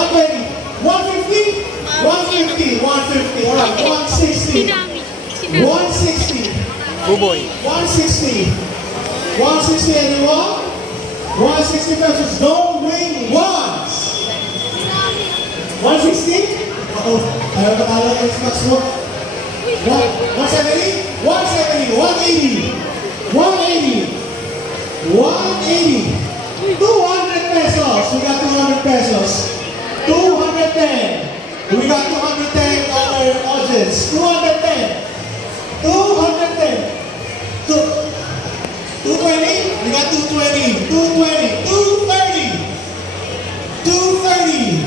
120. 150. 150. 150. All right. 160. 160. Buboy. 160. 160 anyone? 160 pesos going once. 160? Uh-oh. Ayaw ba kala ng Xbox mo? 170? 170. 180. 180. 180. 200 pesos. We got 200 pesos. 210. We got $210 audience. 210. 210. 220. We got 220. 220. 230. 230.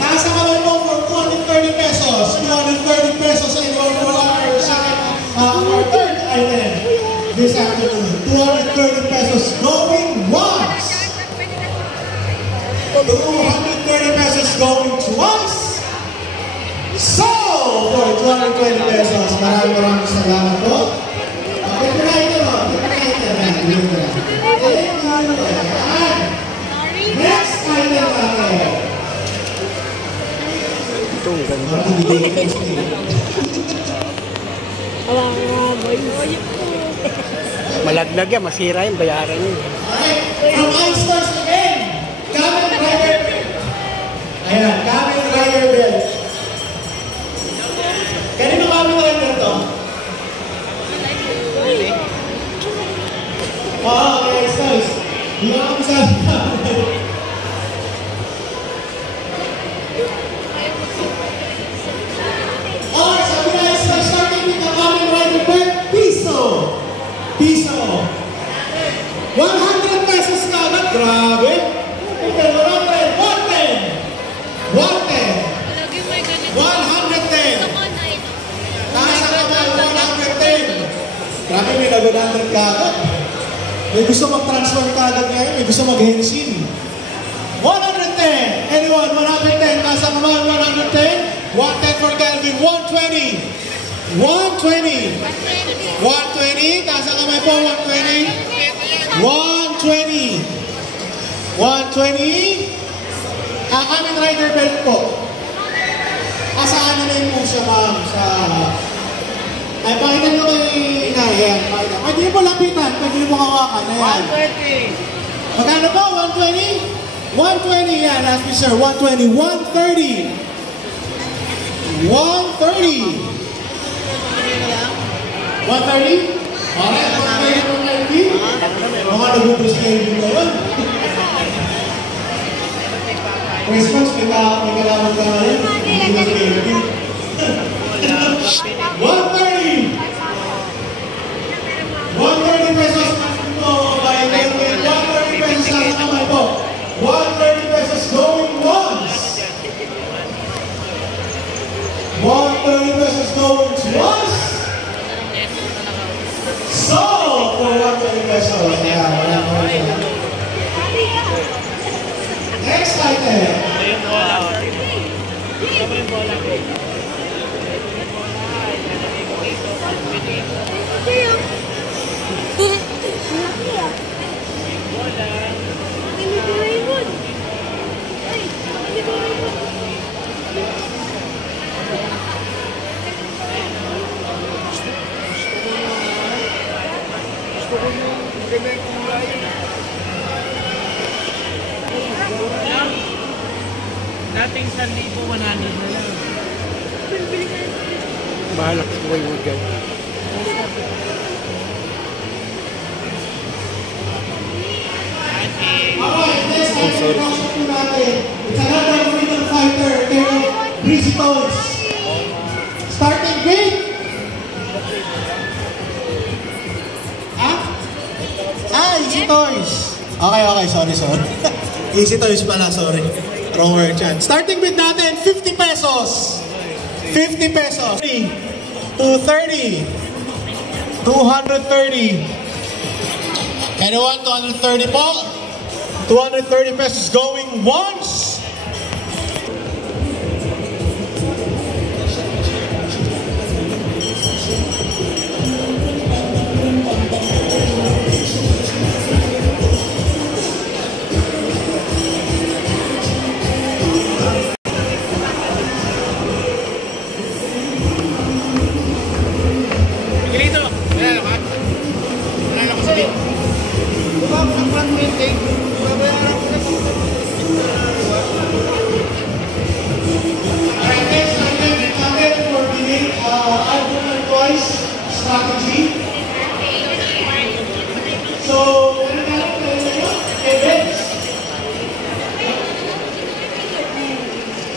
Taas na kamay mo for 230 pesos. 230 pesos anyone for our second, our third item this afternoon. 230 pesos going once. 230 pesos going twice. So, for 220 pesos, maraming salamat po. Next item natin. Itong ganda. Malaglag yan, masira yun, bayaran yun. Alright, from Ice Stars again, Kamen Rider Belt. Ayan, Kamen Rider Belt. Kanino Kamen Rider to? Oo, kaya Ice Stars. Hindi ka kami sa alright, sabi na Ice Stars, starting with the Kamen Rider Belt, Piso. 100 pesos ka agad, grabe. 110. 110. 110. Taas ang kamay, 110. Grabe, may nag-100 ka agad. May gusto mag-transfer ka agad ngayon, may gusto mag-hensin. 110. Anyone, 110. Taas ang kamay, 110. 110 for Calvin. 120. 120. 120. Taas ang kamay po, 120. 120. 120. Kamen Rider Belt po. Saan na yun po siya, ma'am? Ay, pakita nyo kay Inay. Ayan, pakita. Pwede nyo po lapitan. Pwede nyo po hawakan. Ayan. 120. Magkano po? 120? 120 yan. Ask me, sir. 120. 130. 130. 130? Alright, 130. Mga nag-umpos kayo din ngayon. Christmas, may kalaman ka ngayon. 130. 130 pesos po. 130 pesos sa kamay po. 130 pesos going once. 130 pesos going twice. So, for 130 pesos. Next item. Dating 1,100 na lang. Bahalak sa wayward yan. Alright, next item po natin. It's another freedom fighter, kay Breezy Toys. Starting with... Easy Toys. Okay, sorry. Easy Toys pala, sorry. Wrong word yan. Starting with natin, 50 pesos. 50 pesos. 230. 230. Anyone, 230 po? 230 pesos going once.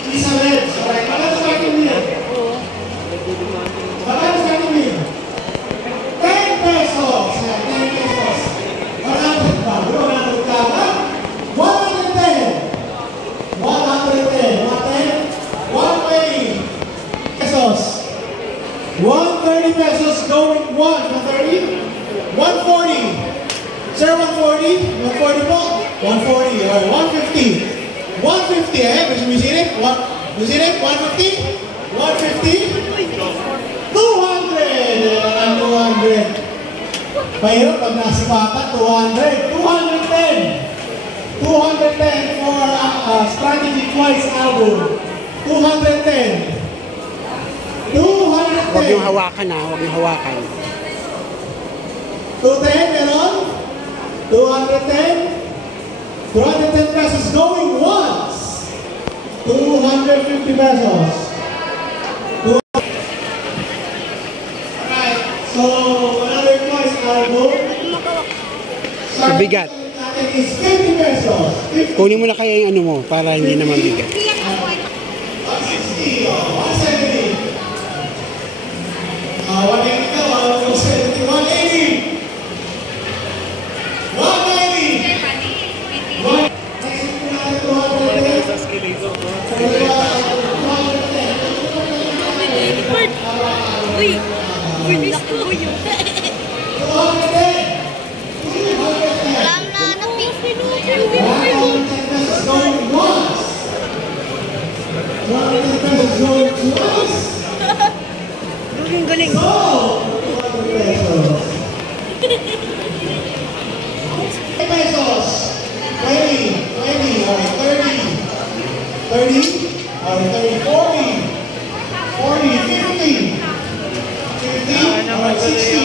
Isa Reds. Alright, magkano starting meal? Magkano starting meal? 10 pesos. Ayan, 10 pesos. 100 pa. 100 ka ba? 110. 110. 110. 120 pesos. 130 pesos going 1. 130. 140. Sir, 140? 140 po? 140. Alright, 150. 150, eh? You see it? You see it? 150? 150? 200! Ayan, 200. Mahirap pag nasipatan, 200. 210. 210 for Strategy Twice album. 210. 210. Huwag yung hawakan ha, huwag yung hawakan. 210, meron? 210. 210 pesos going once. 250 pesos. Alright, so another twice album. Mabigat. Natin is 50 pesos. 50. Kunin mo na kaya yung ano mo, para hindi na mabigat. 160, 170. 180 ka, 170, 180. 190. Uy! Bilis ko yun. Alam na, napis. Galing-galing. Pesos. 20, 20, alright, 30, 30, alright, 30, 40, 40, 50, 50, alright, 60,